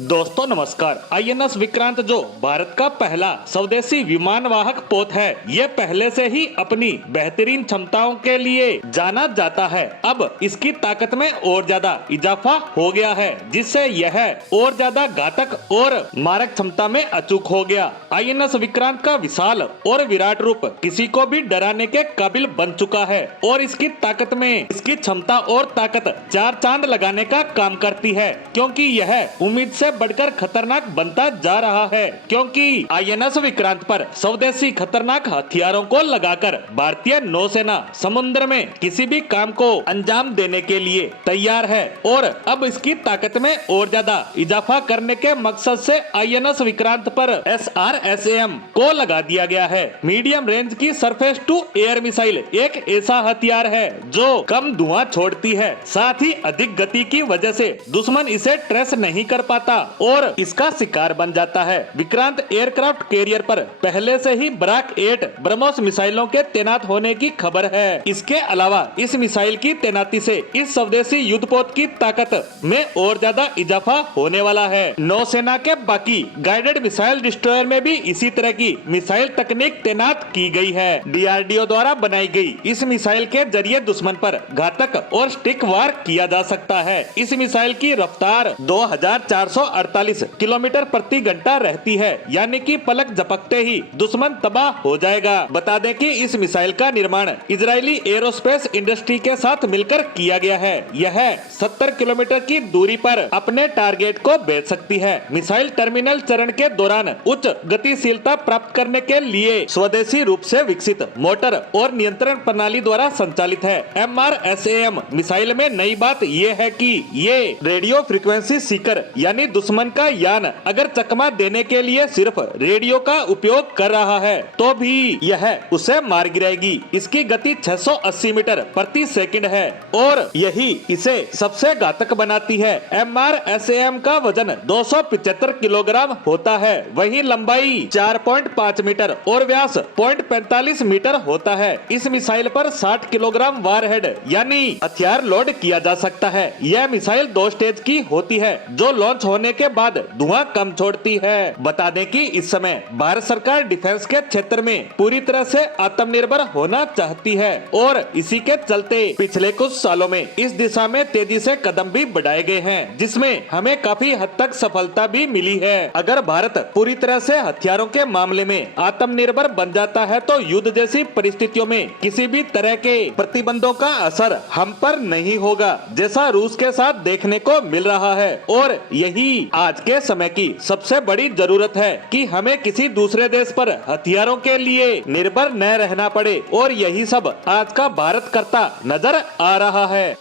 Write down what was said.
दोस्तों नमस्कार। आईएनएस विक्रांत जो भारत का पहला स्वदेशी विमान वाहक पोत है, ये पहले से ही अपनी बेहतरीन क्षमताओं के लिए जाना जाता है। अब इसकी ताकत में और ज्यादा इजाफा हो गया है, जिससे यह और ज्यादा घातक और मारक क्षमता में अचूक हो गया। आईएनएस विक्रांत का विशाल और विराट रूप किसी को भी डराने के काबिल बन चुका है और इसकी ताकत में इसकी क्षमता और ताकत चार चांद लगाने का काम करती है, क्योंकि यह उम्मीद से बढ़कर खतरनाक बनता जा रहा है। क्योंकि आईएनएस विक्रांत पर स्वदेशी खतरनाक हथियारों को लगाकर भारतीय नौसेना समुद्र में किसी भी काम को अंजाम देने के लिए तैयार है और अब इसकी ताकत में और ज्यादा इजाफा करने के मकसद से आईएनएस विक्रांत पर SRSAM को लगा दिया गया है। मीडियम रेंज की सरफेस टू एयर मिसाइल एक ऐसा हथियार है जो कम धुआं छोड़ती है, साथ ही अधिक गति की वजह से दुश्मन इसे ट्रेस नहीं कर पाता और इसका शिकार बन जाता है। विक्रांत एयरक्राफ्ट कैरियर पर पहले से ही ब्राक 8 ब्रह्मोस मिसाइलों के तैनात होने की खबर है। इसके अलावा इस मिसाइल की तैनाती से इस स्वदेशी युद्धपोत की ताकत में और ज्यादा इजाफा होने वाला है। नौसेना के बाकी गाइडेड मिसाइल डिस्ट्रॉयर में भी इसी तरह की मिसाइल तकनीक तैनात की गई है। DRDO द्वारा बनाई गई इस मिसाइल के जरिए दुश्मन पर घातक और स्टिक वार किया जा सकता है। इस मिसाइल की रफ्तार 2448 किलोमीटर प्रति घंटा रहती है, यानी कि पलक झपकते ही दुश्मन तबाह हो जाएगा। बता दें कि इस मिसाइल का निर्माण इजरायली एरोस्पेस इंडस्ट्री के साथ मिलकर किया गया है। यह 70 किलोमीटर की दूरी पर अपने टारगेट को भेज सकती है। मिसाइल टर्मिनल चरण के दौरान उच्च गतिशीलता प्राप्त करने के लिए स्वदेशी रूप से विकसित मोटर और नियंत्रण प्रणाली द्वारा संचालित है। MRSAM मिसाइल में नई बात ये है कि ये रेडियो फ्रीक्वेंसी सीकर यानी दुश्मन का यान अगर चकमा देने के लिए सिर्फ रेडियो का उपयोग कर रहा है तो भी यह उसे मार गिराएगी। इसकी गति 680 मीटर प्रति सेकंड है और यही इसे सबसे घातक बनाती है। MRSAM का वजन 275 किलोग्राम होता है, वहीं लंबाई 4.5 मीटर और व्यास 0.45 मीटर होता है। इस मिसाइल पर 60 किलोग्राम वारहेड यानी हथियार लोड किया जा सकता है। यह मिसाइल 2 स्टेज की होती है जो लॉन्च होने के बाद धुआं कम छोड़ती है। बता दें कि इस समय भारत सरकार डिफेंस के क्षेत्र में पूरी तरह से आत्मनिर्भर होना चाहती है और इसी के चलते पिछले कुछ सालों में इस दिशा में तेजी से कदम भी बढ़ाए गए हैं, जिसमें हमें काफी हद तक सफलता भी मिली है। अगर भारत पूरी तरह से हथियारों के मामले में आत्मनिर्भर बन जाता है तो युद्ध जैसी परिस्थितियों में किसी भी तरह के प्रतिबंधों का असर हम पर नहीं होगा, जैसा रूस के साथ देखने को मिल रहा है। और यही आज के समय की सबसे बड़ी जरूरत है कि हमें किसी दूसरे देश पर हथियारों के लिए निर्भर न रहना पड़े और यही सब आज का भारत करता नजर आ रहा है।